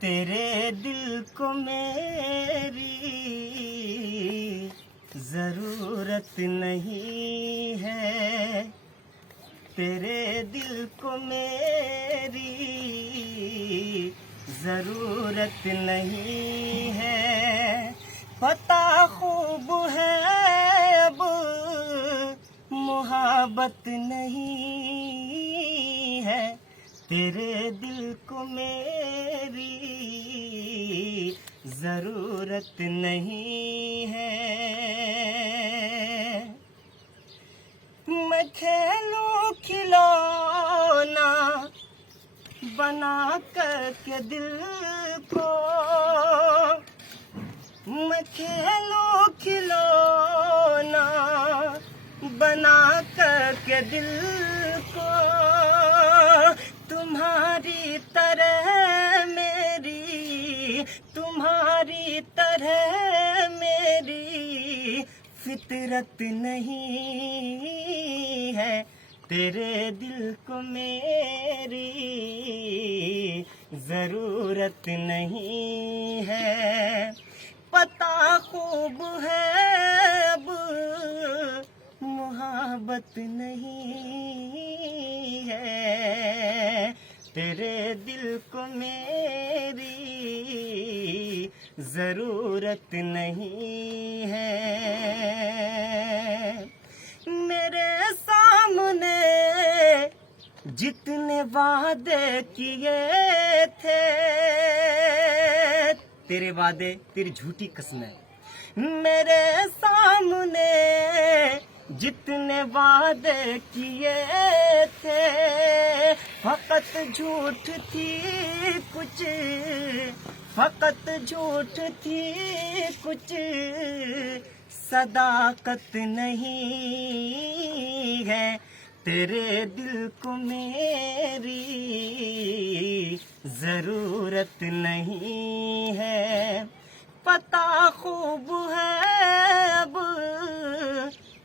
तेरे दिल को मेरी जरूरत नहीं है, तेरे दिल को मेरी जरूरत नहीं है। पता खूब है अब मोहब्बत नहीं है, तेरे दिल को मेरी जरूरत नहीं है। मैं खेलूं खिलौना बना करके दिल को, मैं खेलूं खिलौना बना करके दिल को, तुम्हारी तरह मेरी, तुम्हारी तरह मेरी फितरत नहीं है, तेरे दिल को मेरी जरूरत नहीं है। पता खूब है अब मोहब्बत नहीं है, तेरे दिल को मेरी जरूरत नहीं है। मेरे सामने जितने वादे किए थे, तेरे वादे तेरी झूठी कसमें, मेरे सामने जितने वादे किए थे, फकत झूठ थी कुछ, फकत झूठ थी कुछ, सदाकत नहीं है, तेरे दिल को मेरी जरूरत नहीं है। पता खूब है अब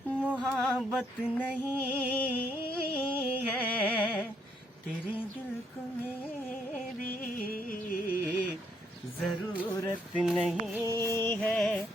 मोहब्बत नहीं है, तेरे दिल को मेरी जरूरत नहीं है।